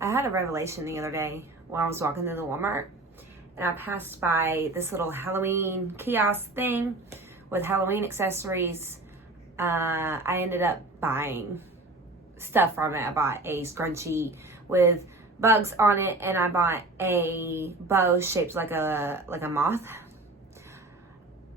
I had a revelation the other day while I was walking through the Walmart, and I passed by this little Halloween kiosk thing with Halloween accessories. I ended up buying stuff from it. I bought a scrunchie with bugs on it, and I bought a bow shaped like a moth.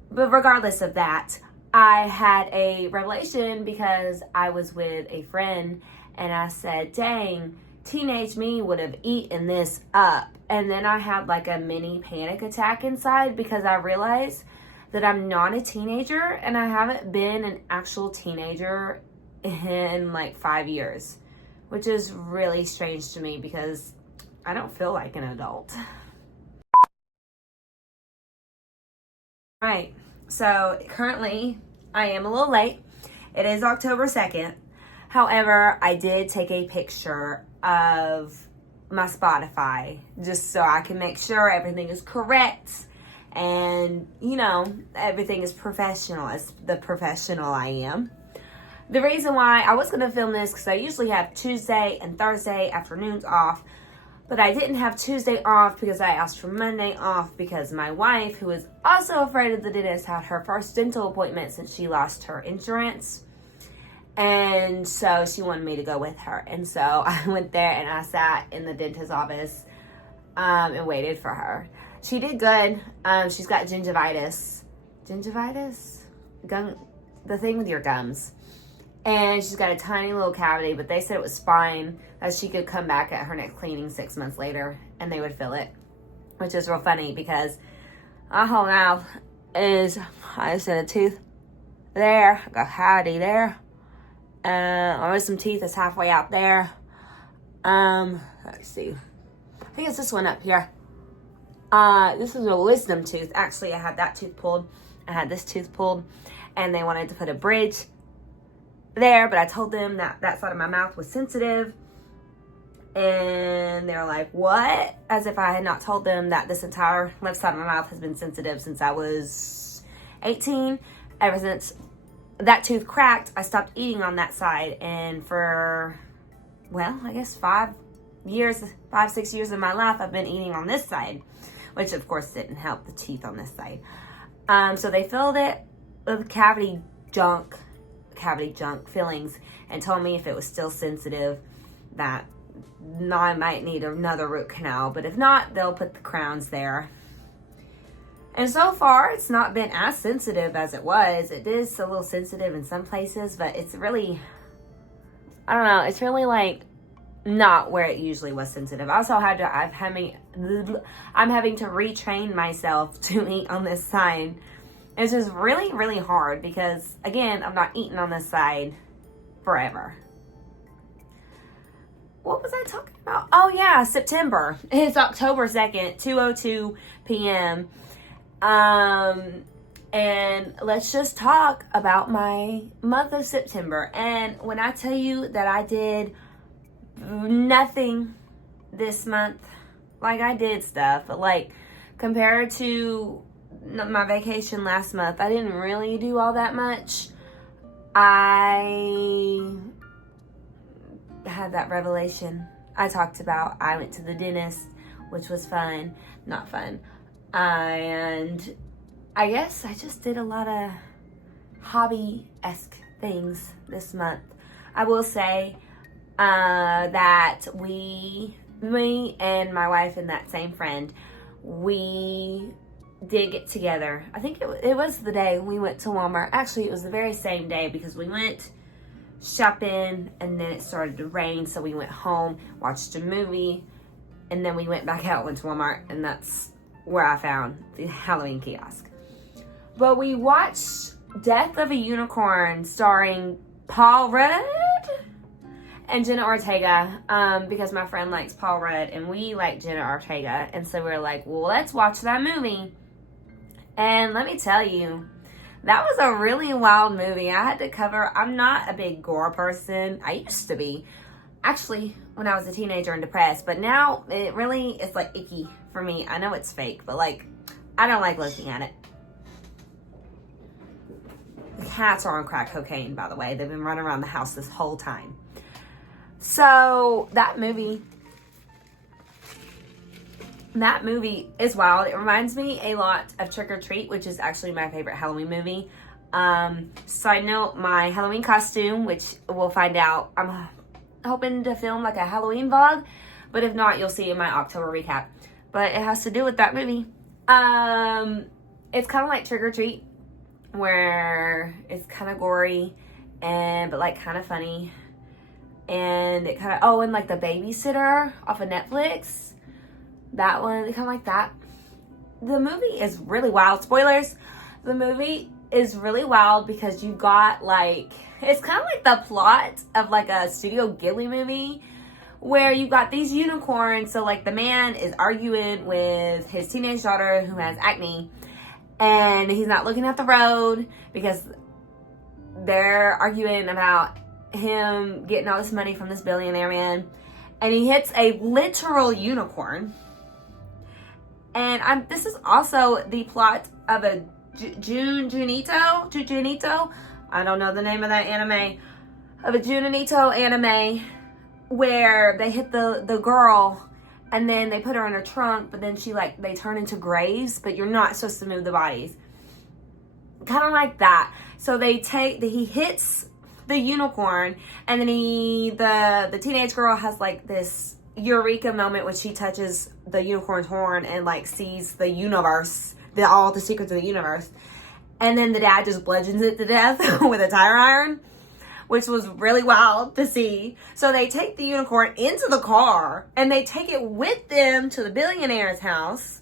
But regardless of that, I had a revelation because I was with a friend, and I said, dang, teenage me would have eaten this up. And then I had like a mini panic attack inside because I realized that I'm not a teenager, and I haven't been an actual teenager in like 5 years, which is really strange to me because I don't feel like an adult. Right, so currently I am a little late. It is October 2nd. However, I did take a picture of my Spotify just so I can make sure everything is correct and, you know, everything is professional, as the professional I am. The reason why I was going to film this because I usually have Tuesday and Thursday afternoons off, but I didn't have Tuesday off because I asked for Monday off because my wife, who is also afraid of the dentist, had her first dental appointment since she lost her insurance. And so she wanted me to go with her. And so I went there and I sat in the dentist's office and waited for her. She did good. She's got gingivitis. Gingivitis? The thing with your gums. And she's got a tiny little cavity, but they said it was fine, that she could come back at her next cleaning 6 months later and they would fill it, which is real funny because my whole mouth is, I just said a tooth there, I got a cavity there, or some teeth that's halfway out there. Let's see, I think it's this one up here. This is a wisdom tooth. Actually, I had that tooth pulled, I had this tooth pulled, and they wanted to put a bridge there, but I told them that that side of my mouth was sensitive, and they're like, what? As if I had not told them that this entire left side of my mouth has been sensitive since I was 18. Ever since that tooth cracked, I stopped eating on that side, and for, well, I guess 5, 6 years of my life I've been eating on this side, which of course didn't help the teeth on this side. So they filled it with cavity junk fillings and told me if it was still sensitive that I might need another root canal, but if not, they'll put the crowns there. And so far it's not been as sensitive as it was. It is a little sensitive in some places, but it's really, I don't know, it's really like not where it usually was sensitive. I also I'm having to retrain myself to eat on this side. It's just really, really hard because, again, I'm not eating on this side forever. What was I talking about? Oh, yeah, September. It's October 2nd, 2:02 p.m. And let's just talk about my month of September. And when I tell you that I did nothing this month, like I did stuff, but like compared to my vacation last month, I didn't really do all that much. I had that revelation I talked about. I went to the dentist, which was fun, not fun. And I guess I just did a lot of hobby-esque things this month. I will say that me and my wife and that same friend, we did get together. I think it was the day we went to Walmart. Actually, it was the very same day because we went shopping and then it started to rain, so we went home, watched a movie, and then we went back out, went to Walmart, and that's where I found the Halloween kiosk. But we watched Death of a Unicorn starring Paul Rudd and Jenna Ortega, because my friend likes Paul Rudd and we like Jenna Ortega, and so we were like, well, let's watch that movie. And let me tell you, that was a really wild movie. I had to cover, I'm not a big gore person. I used to be, actually, when I was a teenager and depressed, but now it really is like icky for me. I know it's fake, but like, I don't like looking at it. The cats are on crack cocaine, by the way. They've been running around the house this whole time. So that movie that movie is wild. It reminds me a lot of Trick or Treat, which is actually my favorite Halloween movie. Side note, my Halloween costume, which we'll find out, I'm hoping to film like a Halloween vlog, but if not, you'll see in my October recap. But it has to do with that movie. It's kind of like Trick or Treat, where it's kind of gory but like kind of funny. And it kind of, and like The Babysitter off of Netflix. That one, kind of like that. The movie is really wild. Spoilers. The movie is really wild because you got like, it's kind of like the plot of like a Studio Ghibli movie where you got these unicorns. So like the man is arguing with his teenage daughter who has acne, and he's not looking at the road because they're arguing about him getting all this money from this billionaire man, and he hits a literal unicorn. And this is also the plot of a Junito. I don't know the name of that anime. Of a Junito anime where they hit the girl and then they put her in a trunk, but then they turn into graves, but you're not supposed to move the bodies. Kind of like that. So he hits the unicorn, and then the teenage girl has like this eureka moment when she touches the unicorn's horn and like sees the universe, all the secrets of the universe. And then the dad just bludgeons it to death with a tire iron, which was really wild to see. So they take the unicorn into the car and they take it with them to the billionaire's house.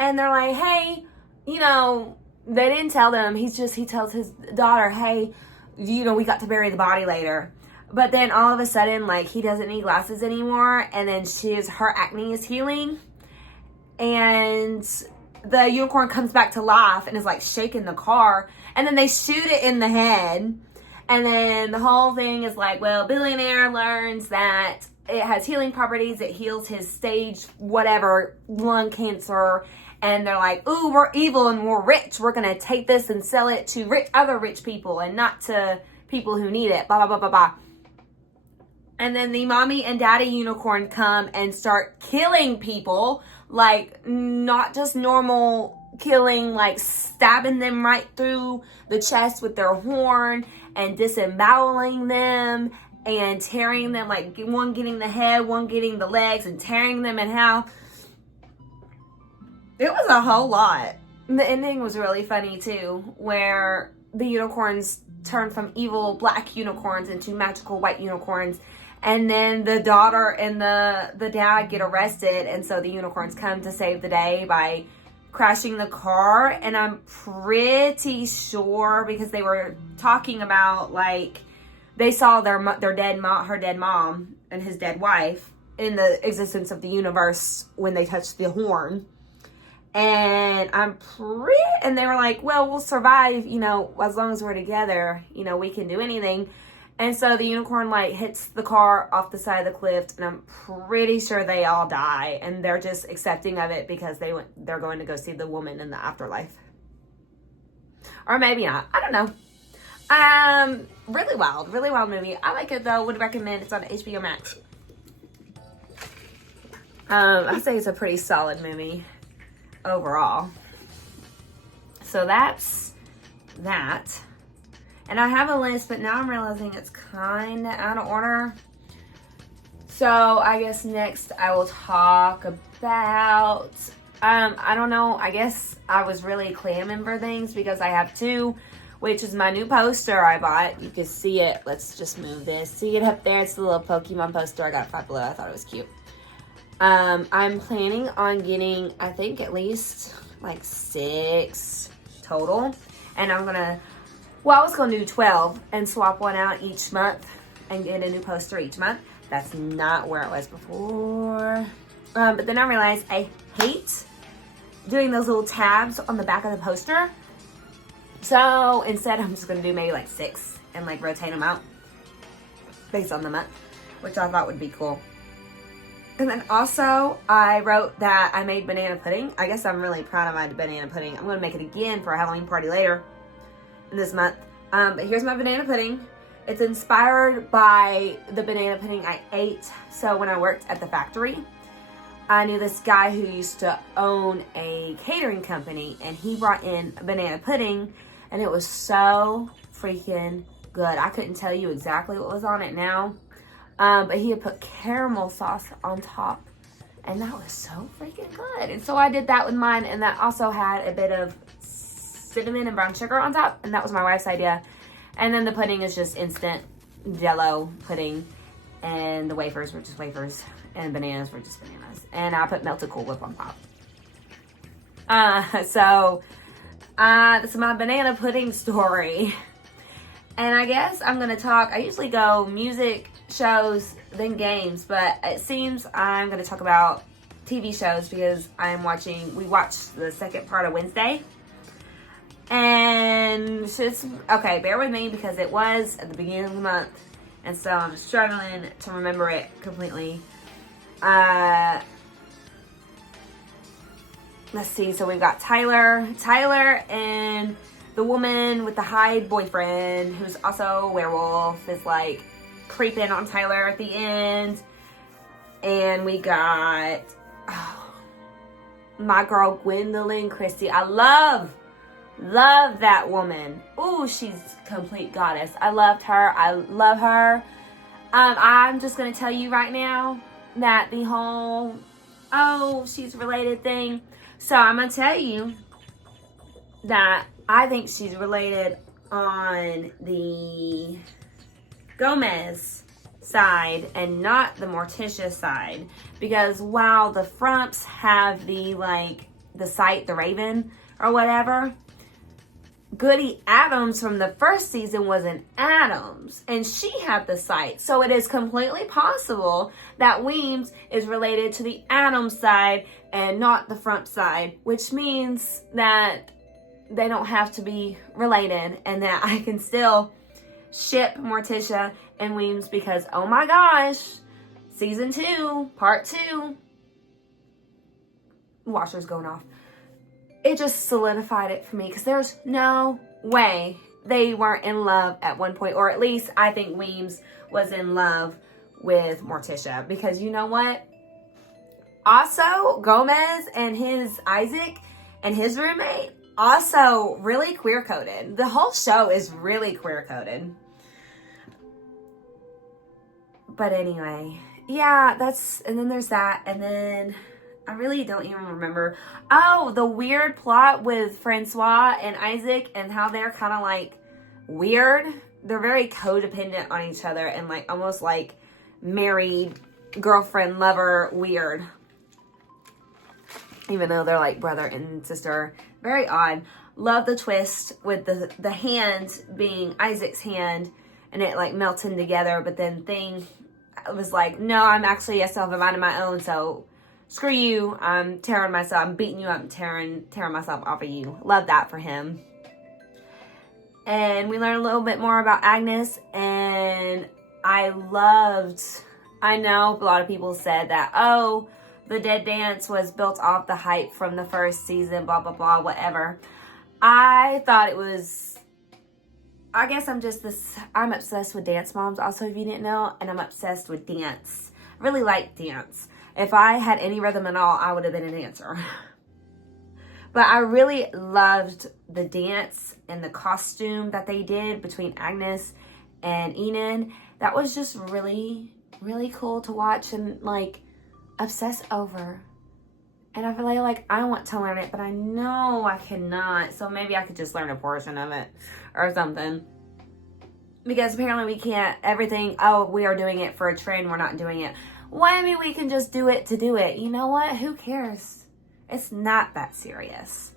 And they're like, hey, they didn't tell them. He tells his daughter, hey, we got to bury the body later. But then all of a sudden, like, he doesn't need glasses anymore. And then her acne is healing. And the unicorn comes back to life and is like shaking the car. And then they shoot it in the head. And then the whole thing is like, well, billionaire learns that it has healing properties. It heals his stage, whatever, lung cancer. And they're like, ooh, we're evil and we're rich. We're going to take this and sell it to other rich people and not to people who need it. Blah, blah, blah, blah, blah. And then the mommy and daddy unicorn come and start killing people. Like, not just normal killing, like stabbing them right through the chest with their horn and disemboweling them and tearing them, like one getting the head, one getting the legs, and tearing them in half. It was a whole lot. The ending was really funny too, where the unicorns turn from evil black unicorns into magical white unicorns. And then the daughter and the dad get arrested, and so the unicorns come to save the day by crashing the car. And I'm pretty sure, because they were talking about, like, they saw her dead mom and his dead wife in the existence of the universe when they touched the horn. And and they were like, well, we'll survive, as long as we're together, we can do anything. And so the unicorn, like, hits the car off the side of the cliff, and I'm pretty sure they all die, and they're just accepting of it because they're going to go see the woman in the afterlife. Or maybe not. I don't know. Really wild movie. I like it though. Would recommend. It's on HBO Max. I say it's a pretty solid movie overall. So that's that. And I have a list, but now I'm realizing it's kind of out of order. So I guess next I will talk about, I don't know, I guess I was really clamming for things because I have two, which is my new poster I bought. You can see it. Let's just move this. See it up there? It's the little Pokemon poster. I got it 5 Below. I thought it was cute. I'm planning on getting, I think, at least like 6 total. And I was going to do 12 and swap one out each month and get a new poster each month. That's not where it was before. But then I realized I hate doing those little tabs on the back of the poster. So instead, I'm just going to do maybe like 6 and like rotate them out based on the month, which I thought would be cool. And then also, I wrote that I made banana pudding. I guess I'm really proud of my banana pudding. I'm going to make it again for a Halloween party later this month. But here's my banana pudding. It's inspired by the banana pudding I ate when I worked at the factory. I knew this guy who used to own a catering company, and he brought in banana pudding, and it was so freaking good. I couldn't tell you exactly what was on it now, but he had put caramel sauce on top, and that was so freaking good. And so I did that with mine, and that also had a bit of cinnamon and brown sugar on top, and that was my wife's idea. And then the pudding is just instant Jell-O pudding, and the wafers were just wafers, and bananas were just bananas. And I put melted Cool Whip on top. This is my banana pudding story. And I guess I'm gonna talk, I usually go music, shows, then games, but it seems I'm gonna talk about TV shows because we watched the second part of Wednesday. And okay, bear with me because it was at the beginning of the month, and so I'm struggling to remember it completely. Let's see, so we've got Tyler and the woman with the Hyde boyfriend, who's also a werewolf, is like creeping on Tyler at the end. And we got my girl Gwendolyn Christie. I love that woman. Ooh, she's complete goddess. I love her. I'm just gonna tell you right now that the whole she's related thing. So I'm gonna tell you that I think she's related on the Gomez side and not the Morticia side, because while the Frumps have the site, the Raven or whatever, Goody Adams from the first season was an Adams, and she had the site. So it is completely possible that Weems is related to the Adams side and not the Frump side, which means that they don't have to be related, and that I can still ship Morticia and Weems because, oh my gosh, season 2, part 2, washer's going off. It just solidified it for me because there's no way they weren't in love at one point, or at least I think Weems was in love with Morticia, because you know what? Also, Gomez and his Isaac and his roommate also really queer-coded. The whole show is really queer-coded. But anyway, yeah, and then there's that, and then I really don't even remember. Oh, the weird plot with Francois and Isaac and how they're kind of like weird. They're very codependent on each other and like almost like married girlfriend, lover, weird. Even though they're like brother and sister. Very odd. Love the twist with the hand being Isaac's hand and it like melting together. But then Thing was like, no, I'm actually a self-mind of my own, so screw you, I'm beating you up and tearing myself off of you. Love that for him. And we learned a little bit more about Agnes, and I know a lot of people said that, oh, the Dead Dance was built off the hype from the first season, blah, blah, blah, whatever. I thought it was, I guess I'm obsessed with Dance Moms, also, if you didn't know, and I'm obsessed with dance. I really like dance. If I had any rhythm at all, I would have been a dancer. But I really loved the dance and the costume that they did between Agnes and Enid. That was just really, really cool to watch and like obsess over. And I feel like I want to learn it, but I know I cannot. So maybe I could just learn a portion of it or something. Because apparently we can't, we are doing it for a trend, we're not doing it. Well, I mean, we can just do it to do it. You know what? Who cares? It's not that serious.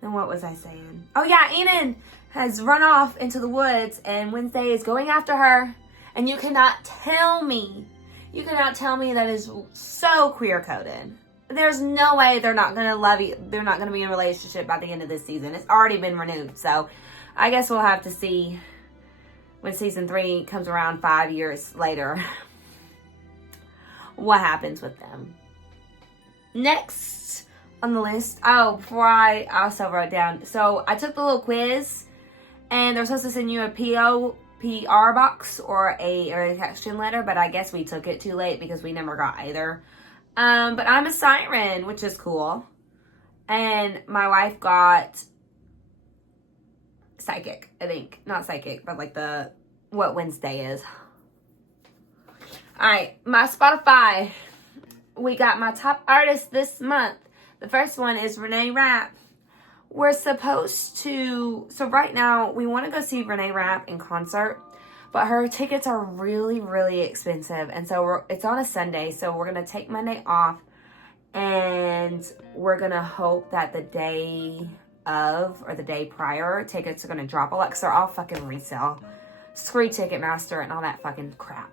Then what was I saying? Oh yeah, Enid has run off into the woods and Wednesday is going after her. And you cannot tell me that is so queer-coded. There's no way they're not going to love you. They're not going to be in a relationship by the end of this season. It's already been renewed. So I guess we'll have to see when season 3 comes around 5 years later what happens with them. Next on the list, before I also wrote down, so I took the little quiz and they're supposed to send you a PR box or a rejection letter, but I guess we took it too late because we never got either. But I'm a siren, which is cool. And my wife got psychic, I think. Not psychic, but like what Wednesday is. Alright, my Spotify. We got my top artists this month. The first one is Renee Rapp. We're supposed to, so right now we want to go see Renee Rapp in concert, but her tickets are really, really expensive. And so it's on a Sunday, so we're going to take Monday off, and we're going to hope that the day of or the day prior, tickets are going to drop a lot because they're all fucking resale. Screw Ticketmaster and all that fucking crap.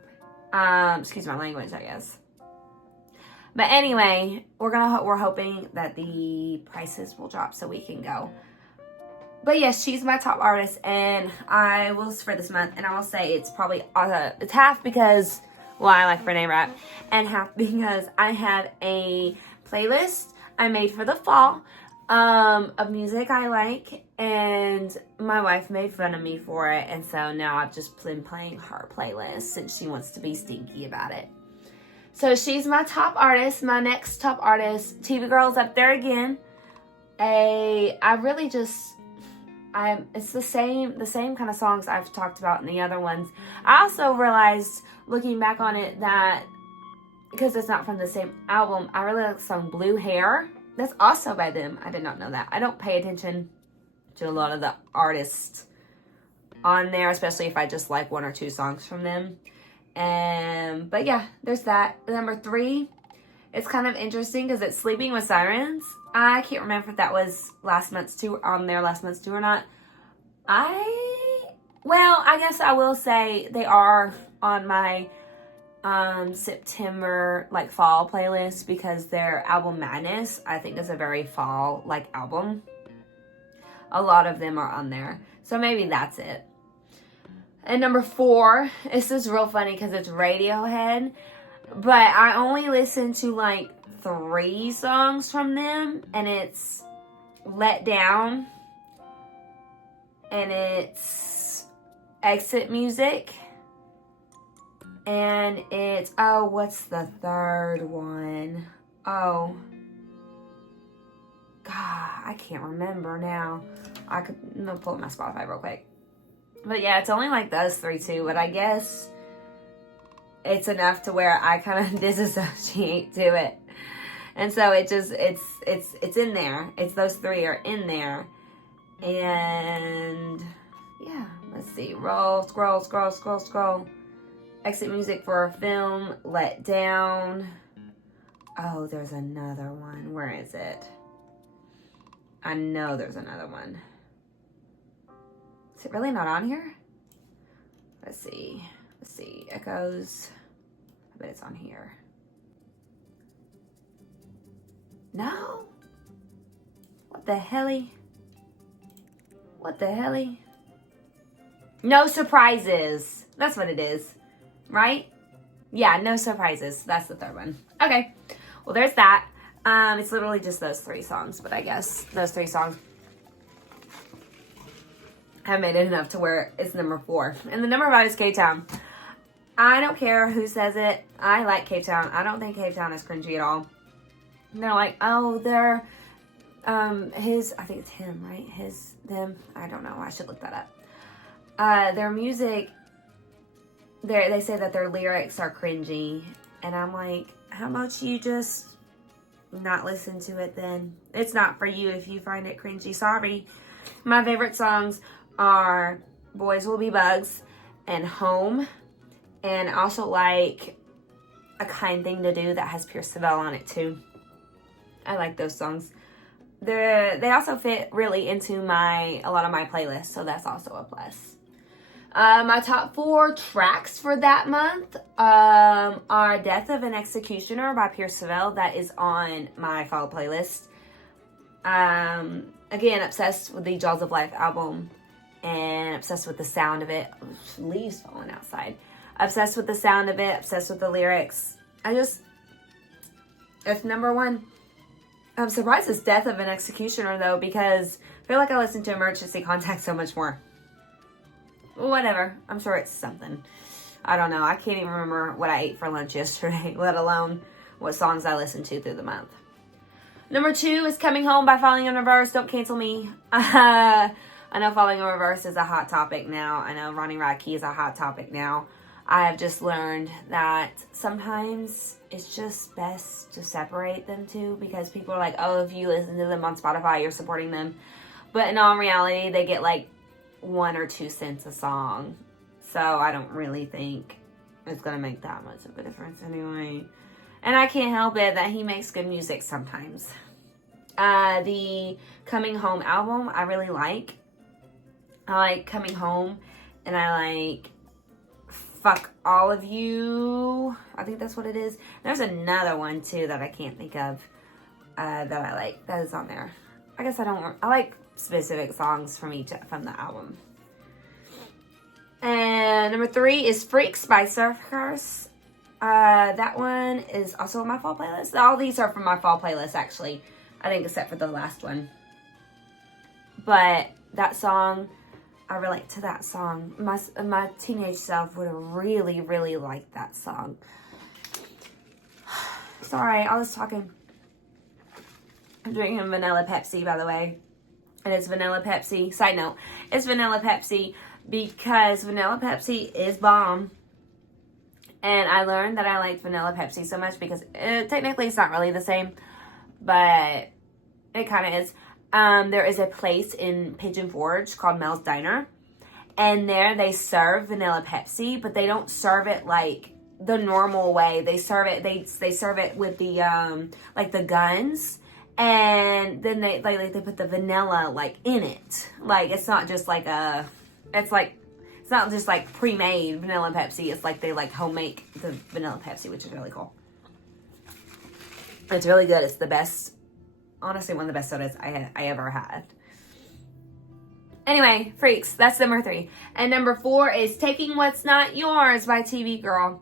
Excuse my language, I guess. But anyway, we're hoping that the prices will drop so we can go. But yes, she's my top artist, and I will for this month, and I will say it's probably it's half because I like Renee Rapp, and half because I have a playlist I made for the fall of music I like, and my wife made fun of me for it, and so now I've just been playing her playlist since she wants to be stinky about it. So she's my top artist. My next top artist, TV Girl's up there again. It's the same kind of songs I've talked about in the other ones. I also realized, looking back on it, that because it's not from the same album, I really like the song Blue Hair. That's also by them. I did not know that. I don't pay attention to a lot of the artists on there, especially if I just like one or two songs from them. But yeah, there's that. Number 3, it's kind of interesting because it's Sleeping with Sirens. I can't remember if that was last month's tour or not. I guess I will say they are on my September fall playlist because their album Madness, I think, is a very fall album. A lot of them are on there, so maybe that's it. And number 4, this is real funny because it's Radiohead, but I only listen to 3 songs from them, and it's Let Down, and it's Exit Music, and it's, what's the third one? Oh, God, I can't remember now. I'm gonna pull up my Spotify real quick. But yeah, it's only those 3 too, but I guess it's enough to where I kind of disassociate to it. And so it's in there. It's those 3 are in there. And yeah, let's see. Scroll. Exit Music for a Film, Let Down. Oh, there's another one. Where is it? I know there's another one. Is it really not on here? Let's see. Echoes. I bet it's on here. No? What the helly? No Surprises. That's what it is. Right? Yeah, No Surprises. That's the third one. Okay. Well, there's that. It's literally just those 3 songs, but I guess those 3 songs have made it enough to where it's number 4. And the number 5 is K-Town. I don't care who says it. I like K-Town. I don't think K-Town is cringy at all. And they're they're I think it's him, right? Them. I don't know. I should look that up. Their music, they say that their lyrics are cringy. And I'm like, how about you just not listen to it then? It's not for you if you find it cringy. Sorry. My favorite songs are Boys Will Be Bugs and Home. And I also like A Kind Thing to Do that has Pierce Savelle on it too. I like those songs. They also fit really into a lot of my playlists, so that's also a plus. My top 4 tracks for that month are Death of an Executioner by Pierce Savelle. That is on my fall playlist. Again, obsessed with the Jaws of Life album and obsessed with the sound of it. Leaves falling outside. Obsessed with the sound of it, obsessed with the lyrics. It's number 1. I'm surprised it's Death of an Executioner though, because I feel like I listen to Emergency Contact so much more. Whatever. I'm sure it's something. I don't know. I can't even remember what I ate for lunch yesterday, let alone what songs I listen to through the month. Number 2 is Coming Home by Falling in Reverse. Don't cancel me. I know Falling in Reverse is a hot topic now. I know Ronnie Radke is a hot topic now. I have just learned that sometimes it's just best to separate them two, because people are like, oh, if you listen to them on Spotify, you're supporting them. But in all reality, they get like 1 or 2 cents a song. So I don't really think it's going to make that much of a difference anyway. And I can't help it that he makes good music sometimes. The Coming Home album, I really like. I like Coming Home, and I like Fuck All of You. I think that's what it is. There's another one too that I can't think of that I like. That is on there. I guess I like specific songs from the album. And number 3 is Freaks by Surf Curse. That one is also on my fall playlist. All these are from my fall playlist, actually. I think except for the last one. But that song, I relate to that song. My teenage self would have really, really liked that song. Sorry, I was talking. I'm drinking vanilla Pepsi, by the way. And it's vanilla Pepsi. Side note, it's vanilla Pepsi because vanilla Pepsi is bomb. And I learned that I like vanilla Pepsi so much because technically it's not really the same, but it kind of is. There is a place in Pigeon Forge called Mel's Diner, and there they serve vanilla Pepsi, but they don't serve it like the normal way. They serve it. They serve it with the like the guns, and then they put the vanilla like in it. Like it's not just like it's not just like pre-made vanilla Pepsi. It's like they like homemade the vanilla Pepsi, which is really cool. It's really good. It's the best, honestly, one of the best sodas I ever had. Anyway, Freaks, that's number 3. And number 4 is Taking What's Not Yours by TV Girl.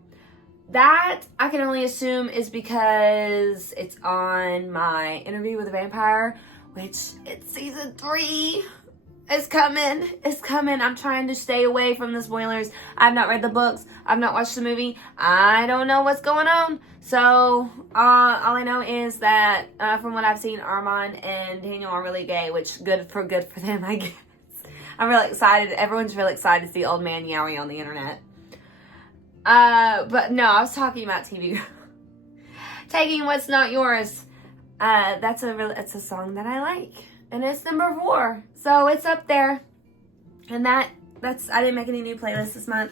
That, I can only assume, is because it's on my Interview with a Vampire, which it's season 3. It's coming. It's coming. I'm trying to stay away from the spoilers. I've not read the books. I've not watched the movie. I don't know what's going on. So, all I know is that, from what I've seen, Armand and Daniel are really gay, which good for them, I guess. I'm really excited. Everyone's really excited to see Old Man Yowie on the internet. But no, I was talking about TV Girl. Taking What's Not Yours. It's a song that I like. And it's number 4. So it's up there. And I didn't make any new playlists this month.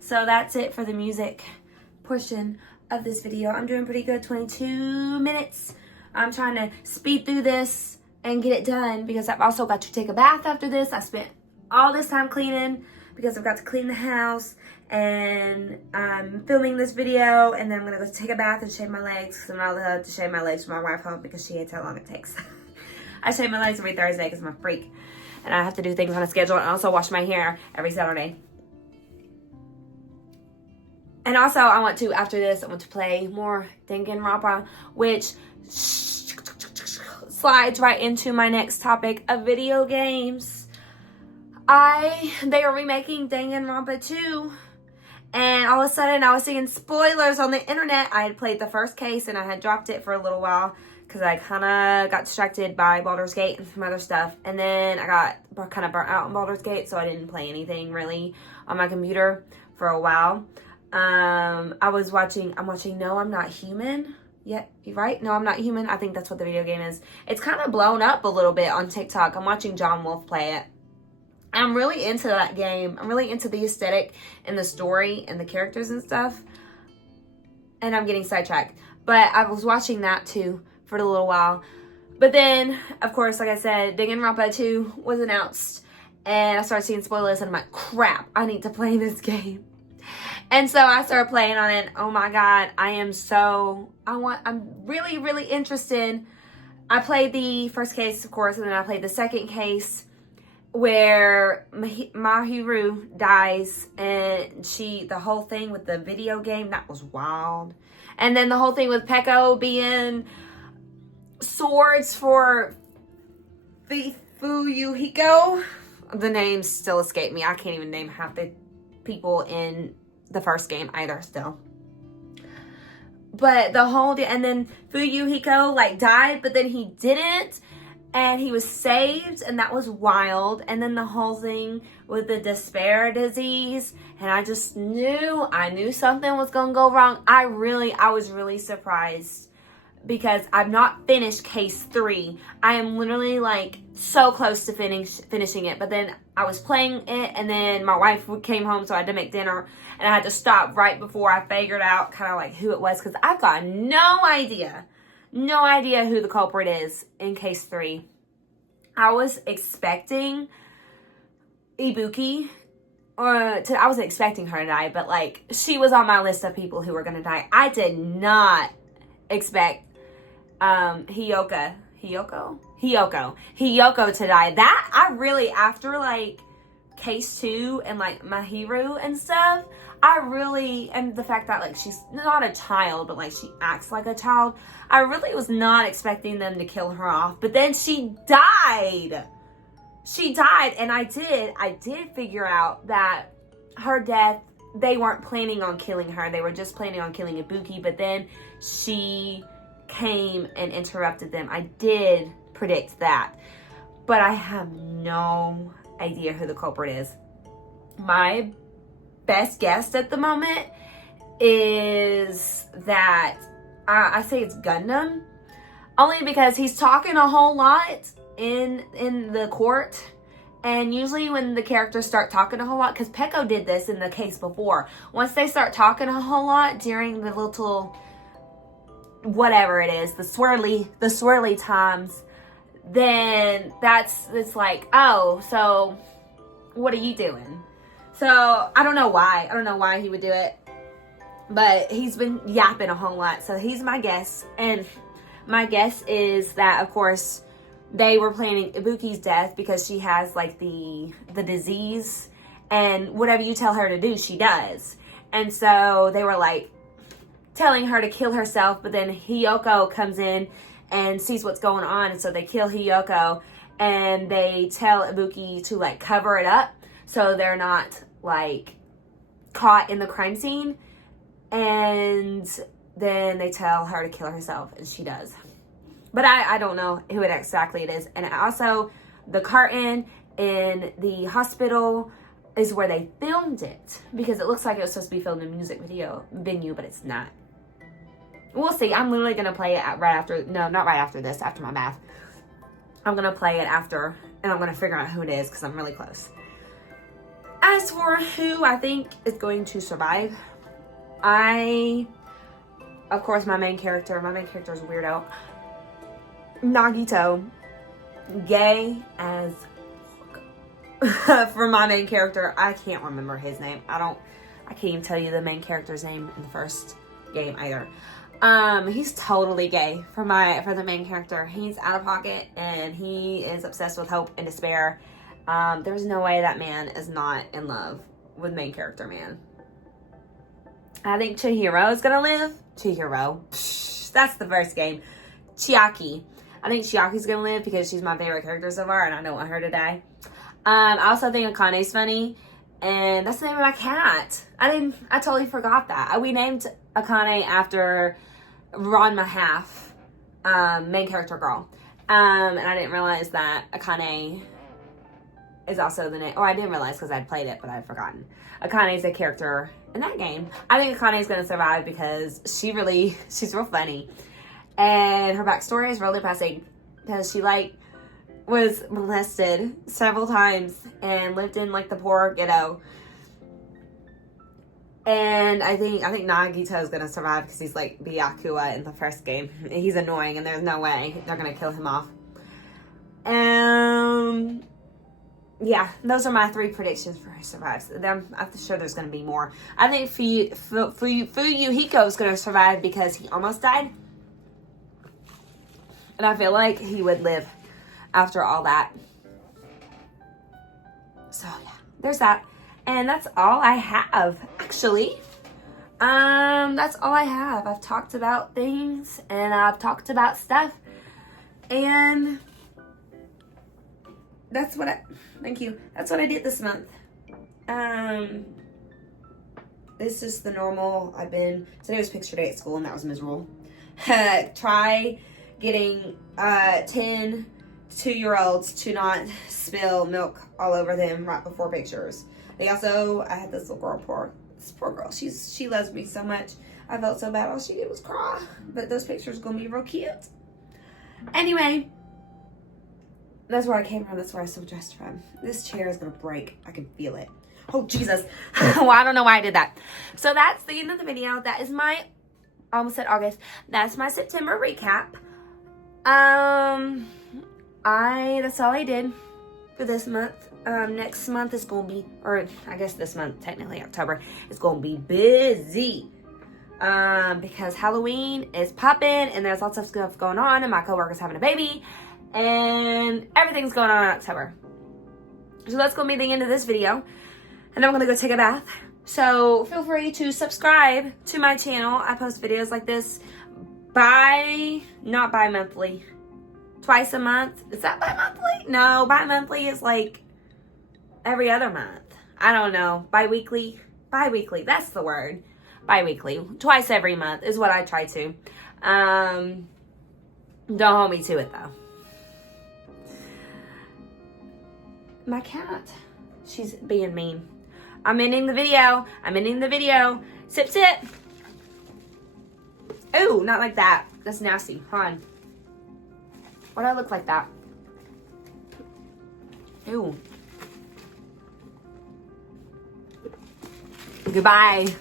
So that's it for the music portion of this video. I'm doing pretty good, 22 minutes. I'm trying to speed through this and get it done because I've also got to take a bath after this. I spent all this time cleaning because I've got to clean the house, and I'm filming this video, and then I'm going to go take a bath and shave my legs because I'm not allowed to shave my legs when my wife home because she hates how long it takes. I shave my legs every Thursday because I'm a freak, and I have to do things on a schedule, and I also wash my hair every Saturday. And also, after this, I want to play more Danganronpa, which slides right into my next topic of video games. They are remaking Danganronpa 2, and all of a sudden I was seeing spoilers on the internet. I had played the first case, and I had dropped it for a little while because I kind of got distracted by Baldur's Gate and some other stuff, and then I got kind of burnt out on Baldur's Gate, so I didn't play anything really on my computer for a while. I'm watching No, I'm Not Human. Yeah, right? No, I'm Not Human. I think that's what the video game is. It's kind of blown up a little bit on TikTok. I'm watching John Wolf play it. I'm really into that game. I'm really into the aesthetic and the story and the characters and stuff. And I'm getting sidetracked. But I was watching that too for a little while. But then, of course, like I said, Danganronpa 2 was announced. And I started seeing spoilers and I'm like, crap, I need to play this game. And so I started playing on it. Oh my God, I'm really, really interested. I played the first case, of course, and then I played the second case where Mahiru dies, and the whole thing with the video game, that was wild. And then the whole thing with Peko being swords for Fuyuhiko. The names still escape me. I can't even name half the people in the first game either still. But the whole day, and then Fuyuhiko like died, but then he didn't, and he was saved, and that was wild. And then the whole thing with the despair disease, and I just knew, something was gonna go wrong. I was really surprised, because I've not finished case 3. I am literally like so close to finishing it, but then I was playing it, and then my wife came home, so I had to make dinner, and I had to stop right before I figured out kind of like who it was, because I've got no idea who the culprit is in case 3. I was expecting Ibuki, I wasn't expecting her to die, but like she was on my list of people who were gonna die. I did not expect Hiyoko to die. That I really, after like case 2 and like Mahiru and stuff, and the fact that like she's not a child, but like she acts like a child, I really was not expecting them to kill her off. But then she died, and I did figure out that her death, they weren't planning on killing her, they were just planning on killing Ibuki, but then she came and interrupted them. I did predict that, but I have no idea who the culprit is. My best guess at the moment is that I say it's Gundam, only because he's talking a whole lot in the court, and usually when the characters start talking a whole lot, because Peko did this in the case before, once they start talking a whole lot during the little whatever it is, the swirly times, then it's like, oh, so what are you doing? So I don't know why he would do it, but he's been yapping a whole lot, so he's my guess. And my guess is that, of course, they were planning Ibuki's death because she has like the disease, and whatever you tell her to do, she does. And so they were like telling her to kill herself, but then Hiyoko comes in and sees what's going on, and so they kill Hiyoko, and they tell Ibuki to like cover it up so they're not like caught in the crime scene, and then they tell her to kill herself, and she does. But I don't know who it exactly it is. And also, the carton in the hospital is where they filmed it, because it looks like it was supposed to be filmed in a music video venue, but it's not. We'll see. I'm literally going to play it not right after this, after my math. I'm going to play it after, and I'm going to figure out who it is, because I'm really close. As for who I think is going to survive, of course, my main character is a weirdo. Nagito, gay as fuck. For my main character, I can't remember his name. I can't even tell you the main character's name in the first game either. He's totally gay for the main character. He's out of pocket, and he is obsessed with hope and despair. There's no way that man is not in love with main character man. I think Chihiro is gonna live. Chihiro. That's the first game. Chiaki. I think Chiaki's gonna live because she's my favorite character so far, and I don't want her to die. I also think Akane's funny, and that's the name of my cat. I totally forgot that. We named Akane after Ranma Half, main character girl. And I didn't realize that Akane is also the name. Oh, I didn't realize because I'd played it, but I'd forgotten. Akane is a character in that game. I think Akane is going to survive because she's real funny. And her backstory is really depressing because she was molested several times and lived in the poor ghetto. And I think Nagito is gonna survive because he's Byakuya in the first game. He's annoying, and there's no way they're gonna kill him off. Yeah, those are my 3 predictions for who survives. I'm sure there's gonna be more. I think Fuyuhiko is gonna survive because he almost died. And I feel like he would live after all that. So yeah, there's that. And that's all I have, actually. That's all I have. I've talked about things, and I've talked about stuff. And thank you. That's what I did this month. It's just the normal. Today was picture day at school and that was miserable. Try getting 10 2-year-olds to not spill milk all over them right before pictures. I had this little girl, this poor girl. She loves me so much. I felt so bad. All she did was cry. But those pictures are going to be real cute. Anyway, that's where I came from. That's where I still dressed from. This chair is going to break. I can feel it. Oh, Jesus. Well, I don't know why I did that. So that's the end of the video. That is my, I almost said August. That's my September recap. That's all I did for this month. Next month is going to be, or I guess this month, technically October, is going to be busy. Because Halloween is popping and there's lots of stuff going on and my coworker's having a baby and everything's going on in October. So that's going to be the end of this video. And I'm going to go take a bath. So feel free to subscribe to my channel. I post videos like this not bi-monthly. Twice a month. Is that bi-monthly? No, bi-monthly is like every other month. I don't know. Bi-weekly. Bi-weekly. That's the word. Bi-weekly. Twice every month is what I try to. Don't hold me to it though. My cat. She's being mean. I'm ending the video. Sip, sip. Ooh, not like that. That's nasty. Hold on. Why do I look like that? Ooh. Goodbye.